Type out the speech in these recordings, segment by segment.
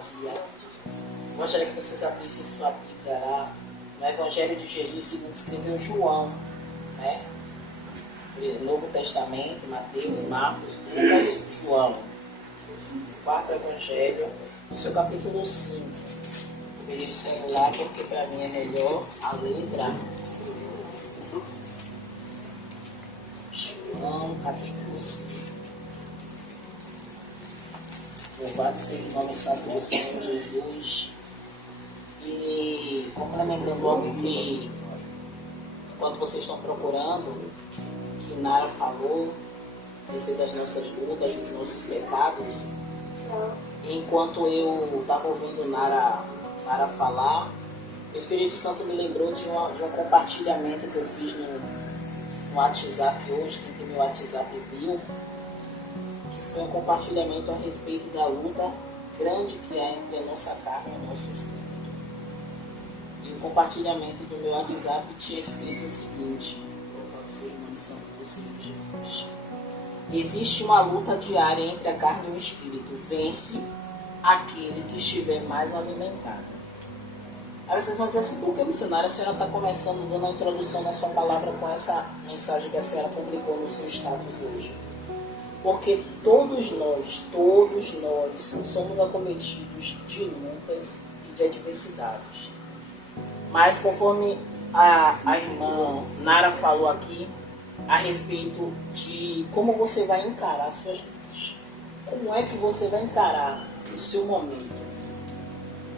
vazia. Gostaria que vocês abrissem sua Bíblia lá no Evangelho de Jesus, segundo escreveu João, né? Novo Testamento, Mateus, Marcos, Lucas, João. Quarto Evangelho, no seu capítulo 5. Eu peguei o celular porque para mim é melhor a letra. João, capítulo 5. Louvado seja o nome santo do Senhor Jesus. E complementando algo que, enquanto vocês estão procurando, que Nara falou, a respeito das nossas lutas, dos nossos pecados, enquanto eu estava ouvindo Nara falar, o Espírito Santo me lembrou de um compartilhamento que eu fiz no WhatsApp hoje. Quem tem meu WhatsApp viu, que foi um compartilhamento a respeito da luta grande que há entre a nossa carne e o nosso espírito. E o compartilhamento do meu WhatsApp tinha escrito o seguinte: louvado seja o nome santo do Senhor Jesus. Existe uma luta diária entre a carne e o espírito. Vence aquele que estiver mais alimentado. Aí vocês vão dizer assim: por que, missionária, a senhora está começando dando a introdução na sua palavra com essa mensagem que a senhora publicou no seu status hoje? Porque todos nós somos acometidos de lutas e de adversidades. Mas conforme a irmã Nara falou aqui, a respeito de como você vai encarar as suas lutas. Como é que você vai encarar o seu momento?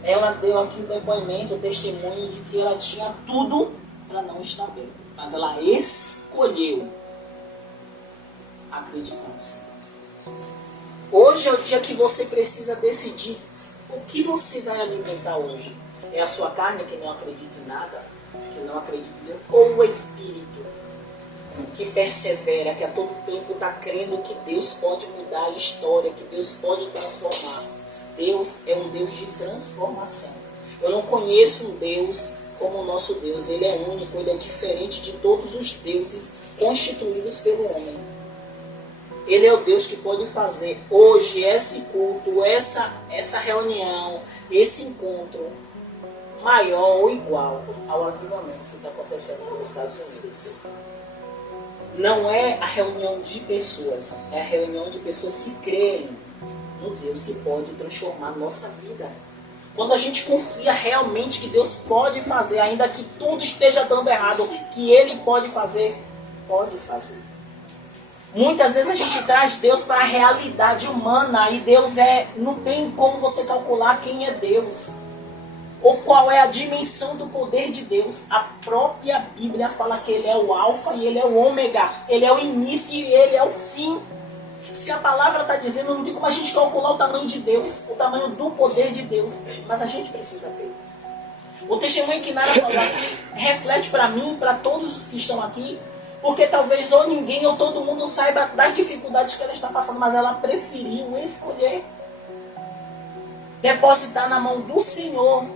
Ela deu aqui o depoimento, o testemunho de que ela tinha tudo para não estar bem. Mas ela escolheu acreditar no Senhor. Hoje é o dia que você precisa decidir o que você vai alimentar hoje. É a sua carne que não acredita em nada, que não acredita em Deus, ou o Espírito que persevera, que a todo tempo está crendo que Deus pode mudar a história, que Deus pode transformar. Deus é um Deus de transformação. Eu não conheço um Deus como o nosso Deus. Ele é único, ele é diferente de todos os deuses constituídos pelo homem. Ele é o Deus que pode fazer hoje esse culto, essa reunião, esse encontro maior ou igual ao avivamento que está acontecendo nos Estados Unidos. Não é a reunião de pessoas, é a reunião de pessoas que creem no Deus que pode transformar a nossa vida. Quando a gente confia realmente que Deus pode fazer, ainda que tudo esteja dando errado, que Ele pode fazer, pode fazer. Muitas vezes a gente traz Deus para a realidade humana e Deus não tem como você calcular quem é Deus. Ou qual é a dimensão do poder de Deus. A própria Bíblia fala que Ele é o alfa e Ele é o ômega. Ele é o início e Ele é o fim. Se a palavra está dizendo, não tem como a gente calcular o tamanho de Deus, o tamanho do poder de Deus. Mas a gente precisa ter. O testemunho que Nara falou aqui reflete para mim, para todos os que estão aqui. Porque talvez ou ninguém ou todo mundo saiba das dificuldades que ela está passando. Mas ela preferiu escolher depositar na mão do Senhor,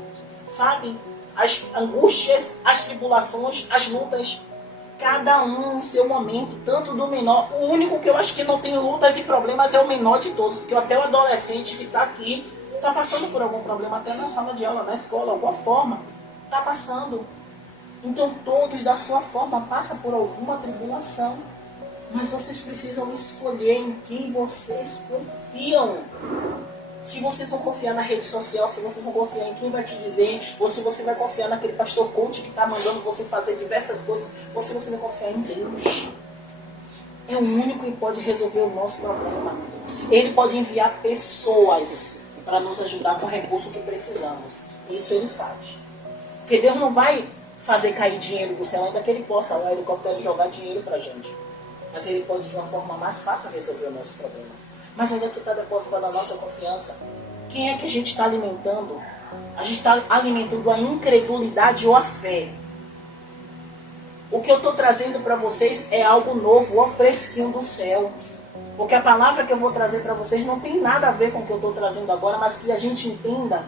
sabe? As angústias, as tribulações, as lutas, cada um em seu momento, tanto do menor. O único que eu acho que não tem lutas e problemas é o menor de todos, porque até o adolescente que está aqui está passando por algum problema, até na sala de aula, na escola, alguma forma, está passando. Então todos da sua forma passam por alguma tribulação, mas vocês precisam escolher em quem vocês confiam. Se vocês vão confiar na rede social, se vocês vão confiar em quem vai te dizer, ou se você vai confiar naquele pastor coach que está mandando você fazer diversas coisas, ou se você vai confiar em Deus. É o único que pode resolver o nosso problema. Ele pode enviar pessoas para nos ajudar com o recurso que precisamos. Isso Ele faz. Porque Deus não vai fazer cair dinheiro do céu, ainda que Ele possa o helicóptero jogar dinheiro para a gente. Mas Ele pode, de uma forma mais fácil, resolver o nosso problema. Mas onde é que está depositada a nossa confiança? Quem é que a gente está alimentando? A gente está alimentando a incredulidade ou a fé? O que eu estou trazendo para vocês é algo novo, o fresquinho do céu. Porque a palavra que eu vou trazer para vocês não tem nada a ver com o que eu estou trazendo agora, mas que a gente entenda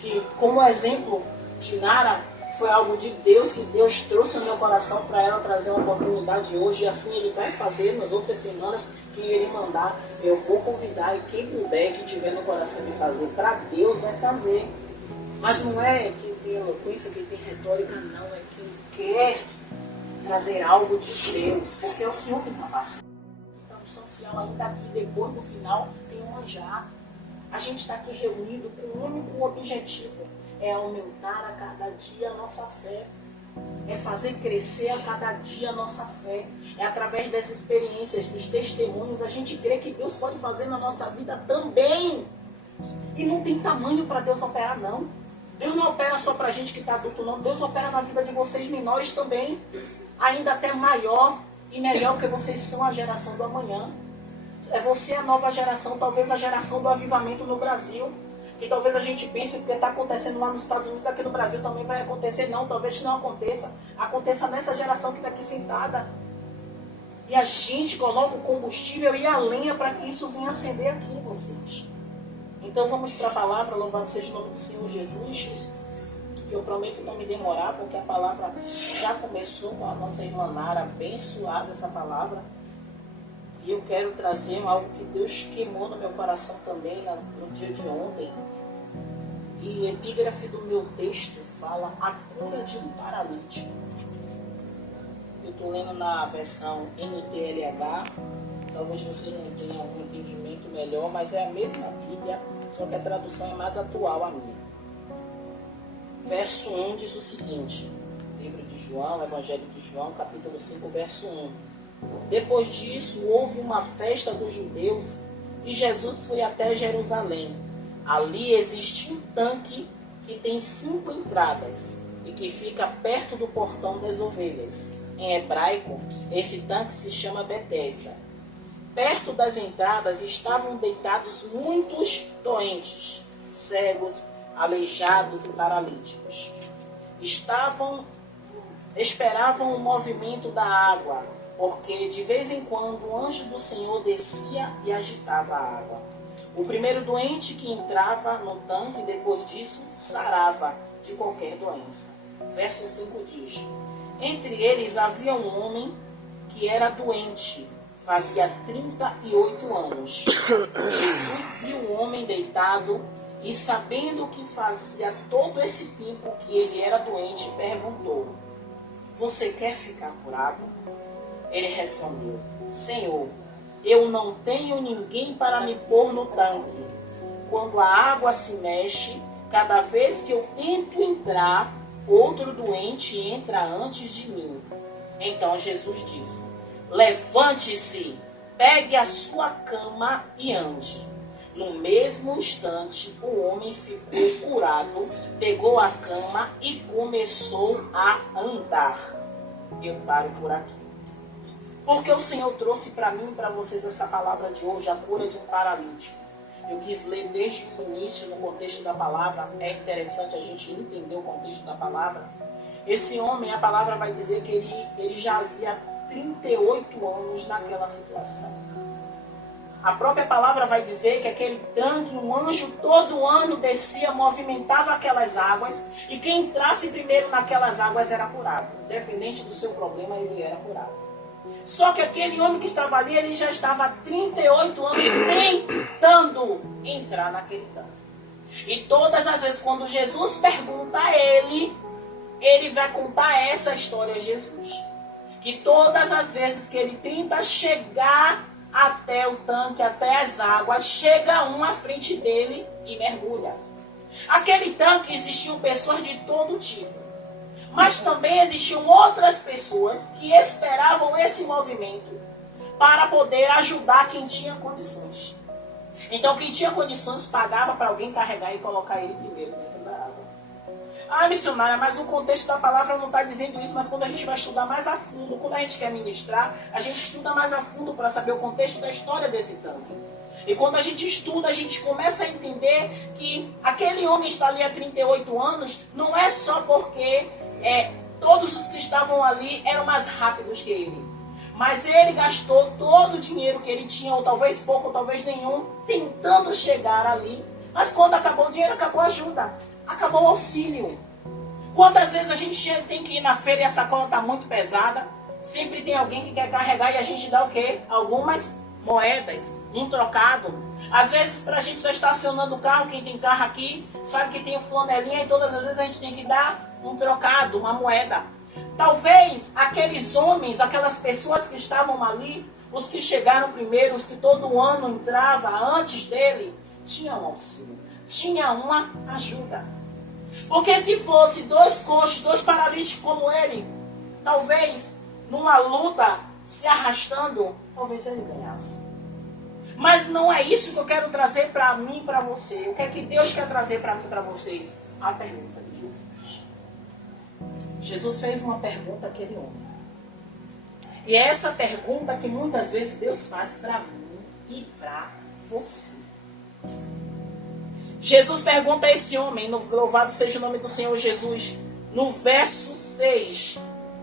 que, como exemplo de Nara, Foi algo de Deus, que Deus trouxe no meu coração para ela trazer uma oportunidade hoje. E assim Ele vai fazer nas outras semanas que Ele mandar. Eu vou convidar, e quem puder, que tiver no coração de fazer, para Deus vai fazer. Mas não é quem tem eloquência, quem tem retórica, não. É quem quer trazer algo de Deus, porque é o Senhor que capacita. Então, o social ainda aqui, depois, no final, tem um manjar. A gente está aqui reunido com um único objetivo: é aumentar a cada dia a nossa fé. É fazer crescer a cada dia a nossa fé. É através das experiências, dos testemunhos, a gente crê que Deus pode fazer na nossa vida também. E não tem tamanho para Deus operar, não. Deus não opera só para a gente que está adulto, não. Deus opera na vida de vocês menores também. Ainda até maior e melhor, porque vocês são a geração do amanhã. É você a nova geração, talvez a geração do avivamento no Brasil. Que talvez a gente pense que está acontecendo lá nos Estados Unidos, aqui no Brasil também vai acontecer. Não, talvez não aconteça. Aconteça nessa geração que está aqui sentada. E a gente coloca o combustível e a lenha para que isso venha acender aqui em vocês. Então vamos para a palavra, louvado seja o nome do Senhor Jesus. Eu prometo não me demorar, porque a palavra já começou com a nossa irmã Nara, abençoada essa palavra. E eu quero trazer algo que Deus queimou no meu coração também no dia de ontem. E a epígrafe do meu texto fala a cura de um paralítico. Eu estou lendo na versão NTLH. Talvez vocês não tenham um entendimento melhor, mas é a mesma Bíblia, só que a tradução é mais atual a minha. Verso 1 diz o seguinte, livro de João, Evangelho de João, capítulo 5, verso 1. Depois disso, houve uma festa dos judeus e Jesus foi até Jerusalém. Ali existe um tanque que tem 5 entradas e que fica perto do portão das ovelhas. Em hebraico, esse tanque se chama Betesda. Perto das entradas estavam deitados muitos doentes, cegos, aleijados e paralíticos. Esperavam o movimento da água, porque de vez em quando o anjo do Senhor descia e agitava a água. O primeiro doente que entrava no tanque, depois disso, sarava de qualquer doença. Verso 5 diz: entre eles havia um homem que era doente, fazia 38 anos. Jesus viu o homem deitado e, sabendo que fazia todo esse tempo que ele era doente, perguntou: você quer ficar curado? Ele respondeu: Senhor, eu não tenho ninguém para me pôr no tanque. Quando a água se mexe, cada vez que eu tento entrar, outro doente entra antes de mim. Então Jesus disse: levante-se, pegue a sua cama e ande. No mesmo instante, o homem ficou curado, pegou a cama e começou a andar. Eu paro por aqui. Porque o Senhor trouxe para mim e para vocês essa palavra de hoje, a cura de um paralítico. Eu quis ler desde o início, no contexto da palavra. É interessante a gente entender o contexto da palavra. Esse homem, a palavra vai dizer que ele jazia 38 anos naquela situação. A própria palavra vai dizer que aquele tanque, um anjo todo ano descia, movimentava aquelas águas, e quem entrasse primeiro naquelas águas era curado. Independente do seu problema, ele era curado. Só que aquele homem que estava ali, ele já estava há 38 anos tentando entrar naquele tanque. E todas as vezes quando Jesus pergunta a ele vai contar essa história a Jesus. Que todas as vezes que ele tenta chegar até o tanque, até as águas, chega um à frente dele e mergulha. Aquele tanque existiam pessoas de todo tipo. Mas também existiam outras pessoas que esperavam esse movimento para poder ajudar quem tinha condições. Então quem tinha condições pagava para alguém carregar e colocar ele primeiro dentro da água. Ah, missionária, mas o contexto da palavra não está dizendo isso, mas quando a gente vai estudar mais a fundo, quando a gente quer ministrar, a gente estuda mais a fundo para saber o contexto da história desse tanque. E quando a gente estuda, a gente começa a entender que aquele homem está ali há 38 anos, não é só porque todos os que estavam ali eram mais rápidos que ele. Mas ele gastou todo o dinheiro que ele tinha, ou talvez pouco, ou talvez nenhum, tentando chegar ali. Mas quando acabou o dinheiro, acabou a ajuda, acabou o auxílio. Quantas vezes a gente tem que ir na feira e a sacola está muito pesada? Sempre tem alguém que quer carregar e a gente dá o quê? Algumas moedas, um trocado. Às vezes, para a gente já estacionando o carro, quem tem carro aqui, sabe que tem o flanelinha e todas as vezes a gente tem que dar um trocado, uma moeda. Talvez aqueles homens, aquelas pessoas que estavam ali, os que chegaram primeiro, os que todo ano entrava antes dele, tinham auxílio, tinha uma ajuda. Porque se fosse 2 coxos, 2 paralíticos como ele, talvez numa luta se arrastando, talvez ele ganhasse. Mas não é isso que eu quero trazer para mim e para você. O que é que Deus quer trazer para mim e para você? A pergunta de Jesus. Jesus fez uma pergunta àquele homem. E é essa pergunta que muitas vezes Deus faz para mim e para você. Jesus pergunta a esse homem, louvado seja o nome do Senhor Jesus, no verso 6,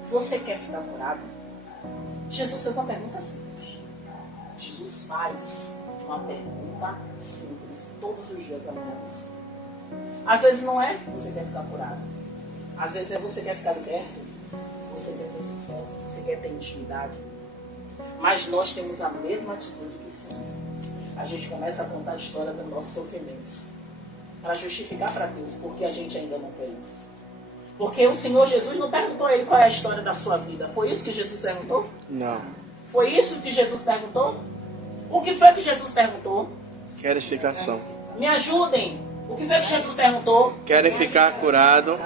você quer ficar curado? Jesus fez uma pergunta simples. Jesus faz uma pergunta simples todos os dias da minha vida. Às vezes não é você quer ficar curado. Às vezes é você quer ficar liberto. Você quer ter sucesso. Você quer ter intimidade. Mas nós temos a mesma atitude que esse homem. A gente começa a contar a história dos nossos sofrimentos. Para justificar para Deus porque a gente ainda não quer isso. Porque o Senhor Jesus não perguntou a ele qual é a história da sua vida. Foi isso que Jesus perguntou? Não. Foi isso que Jesus perguntou? O que foi que Jesus perguntou? Clarificação. Me ajudem. O que foi que Jesus perguntou? Querem ficar curado.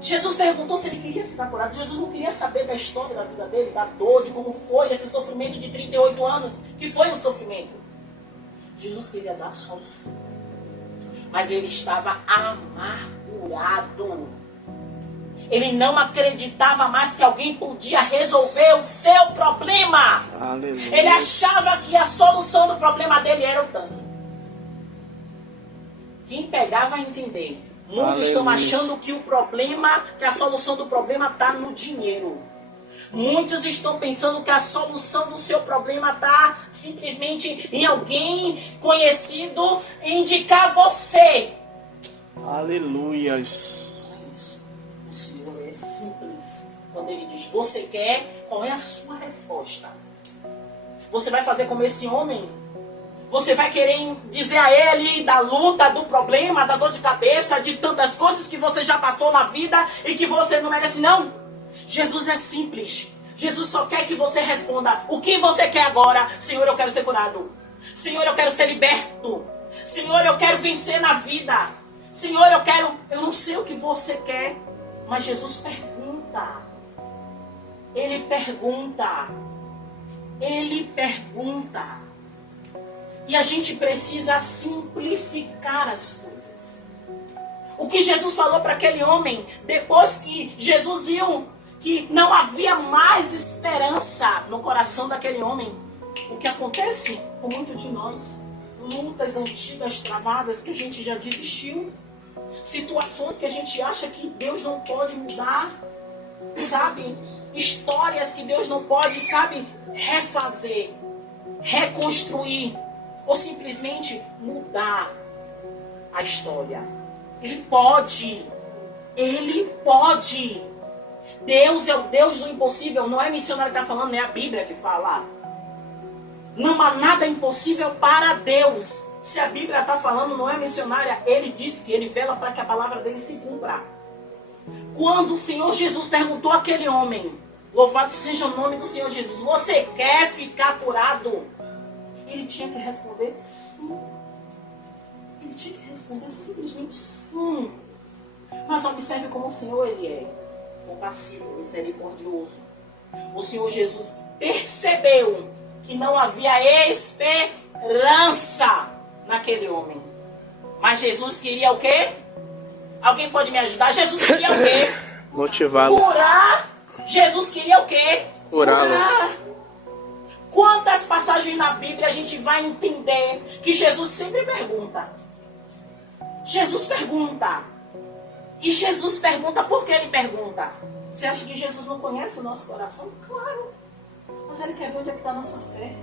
Jesus perguntou se ele queria ficar curado. Jesus não queria saber da história da vida dele, da dor, de como foi esse sofrimento de 38 anos, que foi um sofrimento. Jesus queria dar solução. Mas ele estava amargurado. Ele não acreditava mais que alguém podia resolver o seu problema. Aleluia. Ele achava que a solução do problema dele era o tanque. Quem pegava a entender, muitos estão achando que o problema, que a solução do problema está no dinheiro. Muitos estão pensando que a solução do seu problema está simplesmente em alguém conhecido indicar você. Aleluias. O Senhor é simples. Quando Ele diz, você quer, qual é a sua resposta? Você vai fazer como esse homem? Você vai querer dizer a ele da luta, do problema, da dor de cabeça, de tantas coisas que você já passou na vida e que você não merece? Não. Jesus é simples. Jesus só quer que você responda, o que você quer agora? Senhor, eu quero ser curado. Senhor, eu quero ser liberto. Senhor, eu quero vencer na vida. Senhor, eu não sei o que você quer. Mas Jesus pergunta. Ele pergunta. Ele pergunta. E a gente precisa simplificar as coisas. O que Jesus falou para aquele homem, depois que Jesus viu que não havia mais esperança no coração daquele homem, o que acontece com muitos de nós? Lutas antigas travadas que a gente já desistiu. Situações que a gente acha que Deus não pode mudar, sabe? Histórias que Deus não pode, sabe, refazer, reconstruir, ou simplesmente mudar a história. Ele pode. Ele pode. Deus é o Deus do impossível. Não é missionário que está falando, não é a Bíblia que fala. Não há nada impossível para Deus. Se a Bíblia está falando, não é missionária. Ele diz que ele vela para que a palavra dele se cumpra. Quando o Senhor Jesus perguntou àquele homem, louvado seja o nome do Senhor Jesus, você quer ficar curado? Ele tinha que responder sim. Ele tinha que responder simplesmente sim. Mas observe como o Senhor ele é compassivo, misericordioso. O Senhor Jesus percebeu que não havia esperança naquele homem. Mas Jesus queria o quê? Alguém pode me ajudar? Jesus queria o quê? Motivá-lo. Curar. Jesus queria o quê? Curá-lo. Curar. Quantas passagens na Bíblia a gente vai entender que Jesus sempre pergunta? Jesus pergunta. E Jesus pergunta por que ele pergunta? Você acha que Jesus não conhece o nosso coração? Claro. Mas ele quer ver onde é que está a nossa fé.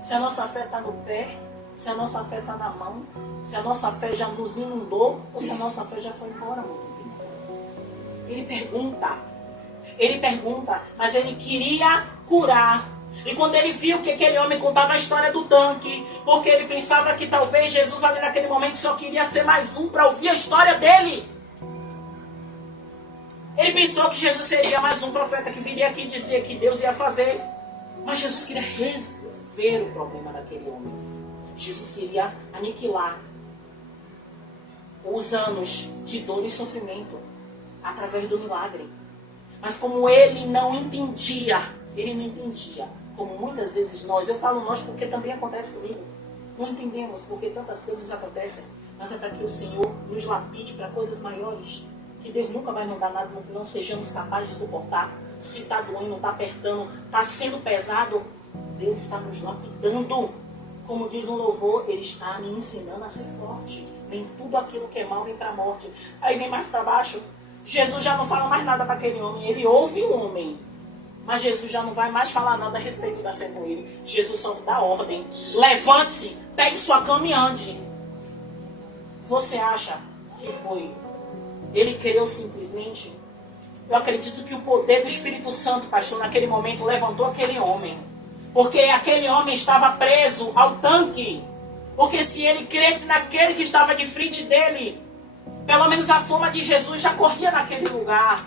Se a nossa fé está no pé, se a nossa fé está na mão, se a nossa fé já nos inundou ou se a nossa fé já foi embora há muito tempo. Ele pergunta, mas ele queria curar. E quando ele viu que aquele homem contava a história do tanque, porque ele pensava que talvez Jesus ali naquele momento só queria ser mais um para ouvir a história dele. Ele pensou que Jesus seria mais um profeta que viria aqui dizer que Deus ia fazer. Mas Jesus queria resolver o problema daquele homem. Jesus queria aniquilar os anos de dor e sofrimento através do milagre. Mas como ele não entendia, como muitas vezes nós, eu falo nós porque também acontece comigo, não entendemos porque tantas coisas acontecem, mas é para que o Senhor nos lapide para coisas maiores, que Deus nunca vai nos dar nada que não sejamos capazes de suportar. Se está doendo, está apertando, está sendo pesado, Deus está nos lapidando. Como diz um louvor, Ele está me ensinando a ser forte. Nem tudo aquilo que é mal vem para a morte. Aí vem mais para baixo, Jesus já não fala mais nada para aquele homem. Ele ouve o homem, mas Jesus já não vai mais falar nada a respeito da fé com ele. Jesus só dá ordem: levante-se, pegue sua cama e ande. Você acha que foi? Ele creu simplesmente? Eu acredito que o poder do Espírito Santo, pastor, naquele momento levantou aquele homem. Porque aquele homem estava preso ao tanque. Porque se ele cresce naquele que estava de frente dele, pelo menos a fama de Jesus já corria naquele lugar.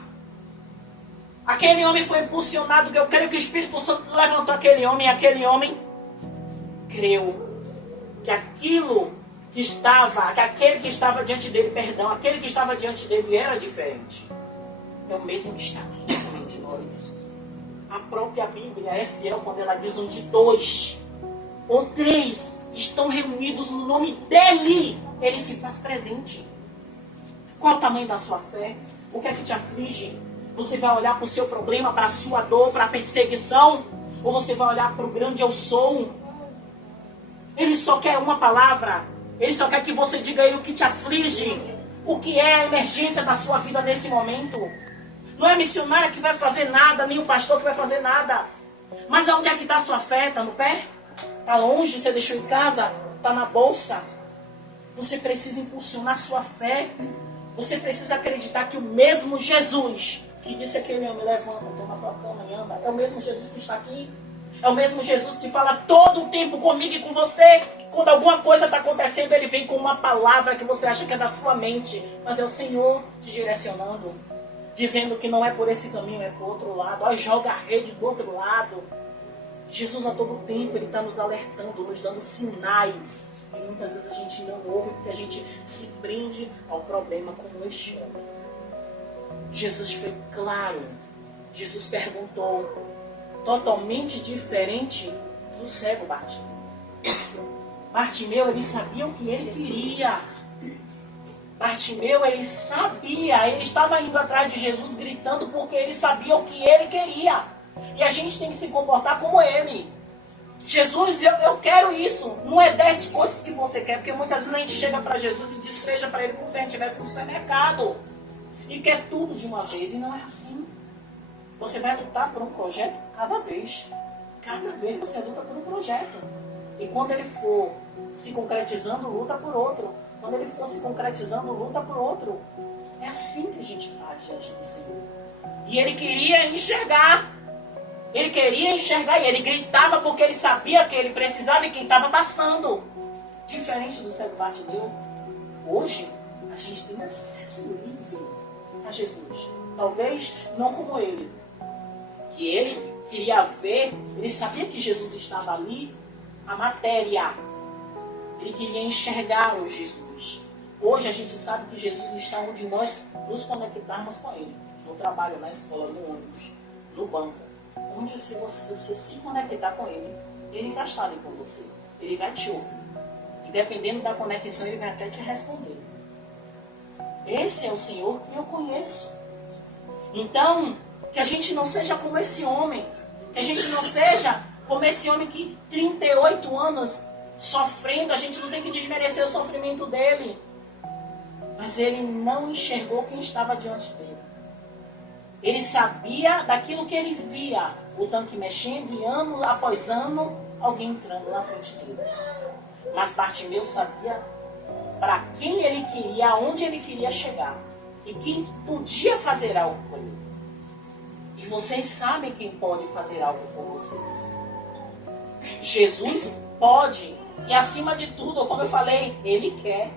Aquele homem foi impulsionado, que eu creio que o Espírito Santo levantou aquele homem, e aquele homem creu que aquele que estava diante dele, aquele que estava diante dele era diferente. É o mesmo que está aqui também de nós. A própria Bíblia é fiel quando ela diz: onde 2 ou 3 estão reunidos no nome dele, ele se faz presente. Qual o tamanho da sua fé? O que é que te aflige? Você vai olhar para o seu problema, para a sua dor, para a perseguição? Ou você vai olhar para o grande eu sou? Ele só quer uma palavra. Ele só quer que você diga a ele o que te aflige. O que é a emergência da sua vida nesse momento. Não é a missionária que vai fazer nada, nem o pastor que vai fazer nada. Mas aonde é que está a sua fé? Está no pé? Está longe? Você deixou em casa? Está na bolsa? Você precisa impulsionar a sua fé. Você precisa acreditar que o mesmo Jesus que disse aquele homem: levanta, toma tua cama e anda, é o mesmo Jesus que está aqui. É o mesmo Jesus que fala todo o tempo comigo e com você. Quando alguma coisa está acontecendo, ele vem com uma palavra que você acha que é da sua mente, mas é o Senhor te direcionando, dizendo que não é por esse caminho, é por outro lado. Ó, joga a rede do outro lado. Jesus a todo tempo, ele está nos alertando, nos dando sinais. E muitas vezes a gente não ouve porque a gente se prende ao problema como este homem. Jesus foi claro. Jesus perguntou, totalmente diferente do cego Bartimeu. Bartimeu, ele sabia o que ele queria. Bartimeu, ele sabia, ele estava indo atrás de Jesus gritando porque ele sabia o que ele queria. E a gente tem que se comportar como ele. Jesus, eu quero isso. Não é 10 coisas que você quer, porque muitas vezes a gente chega para Jesus e despeja para ele como se a gente estivesse no supermercado. E quer tudo de uma vez, e não é assim. Você vai lutar por um projeto cada vez. Cada vez você luta por um projeto. E quando ele for se concretizando, luta por outro. Quando ele for se concretizando, luta por outro. É assim que a gente faz diante do Senhor. E ele queria enxergar. Ele queria enxergar e ele gritava porque ele sabia que ele precisava e quem estava passando. Diferente do cego Bartimeu, hoje a gente tem acesso livre a Jesus. Talvez não como ele. Que ele queria ver, ele sabia que Jesus estava ali, a matéria. Ele queria enxergar o Jesus. Hoje a gente sabe que Jesus está onde nós nos conectarmos com ele. No trabalho, na escola, no ônibus, no banco. Onde se você se conectar com ele, ele vai estar ali com você. Ele vai te ouvir. E dependendo da conexão, ele vai até te responder. Esse é o Senhor que eu conheço. Então, que a gente não seja como esse homem. Que a gente não seja como esse homem que 38 anos sofrendo. A gente não tem que desmerecer o sofrimento dele. Mas ele não enxergou quem estava diante dele. Ele sabia daquilo que ele via. O tanque mexendo e ano após ano alguém entrando na frente dele. Mas Bartimeu sabia para quem ele queria, aonde ele queria chegar. e quem podia fazer algo por ele. E vocês sabem quem pode fazer algo por vocês. Jesus pode. E acima de tudo, como eu falei, Ele quer.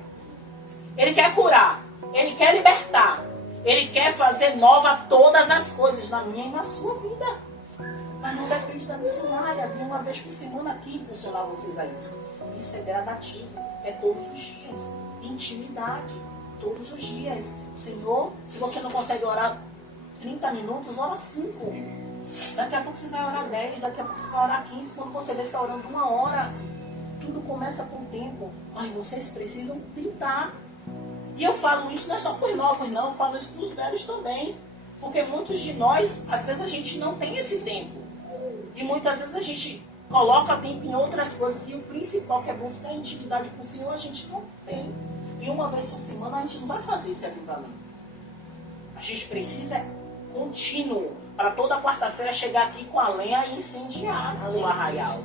Ele quer curar. Ele quer libertar. Ele quer fazer nova todas as coisas na minha e na sua vida. Mas não depende da missionária. Vir uma vez por semana aqui impulsionar vocês a isso. Isso é gradativo. É todos os dias. Intimidade. Todos os dias. Senhor, se você não consegue orar 30 minutos, ora 5. Daqui a pouco você vai orar 10. Daqui a pouco você vai orar 15. Quando você vê, você está orando 1 hora. Tudo começa com o tempo. Mas vocês precisam tentar. E eu falo isso não é só para os novos, não. Eu falo isso para os velhos também. Porque muitos de nós, às vezes a gente não tem esse tempo. E muitas vezes a gente coloca tempo em outras coisas. E o principal, que é buscar intimidade com o Senhor, a gente não tem. E uma vez por semana a gente não vai fazer esse avivamento. A gente precisa contínuo. Para toda quarta-feira chegar aqui com a lenha e incendiar o arraial.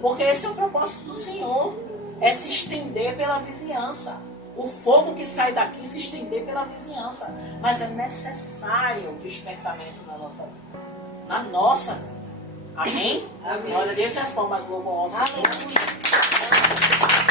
Porque esse é o propósito do Senhor. É se estender pela vizinhança. O fogo que sai daqui se estender pela vizinhança. Mas é necessário despertamento na nossa vida. Na nossa vida. Amém? Amém. Glória a Deus e as palmas louvam ao Senhor. Aleluia.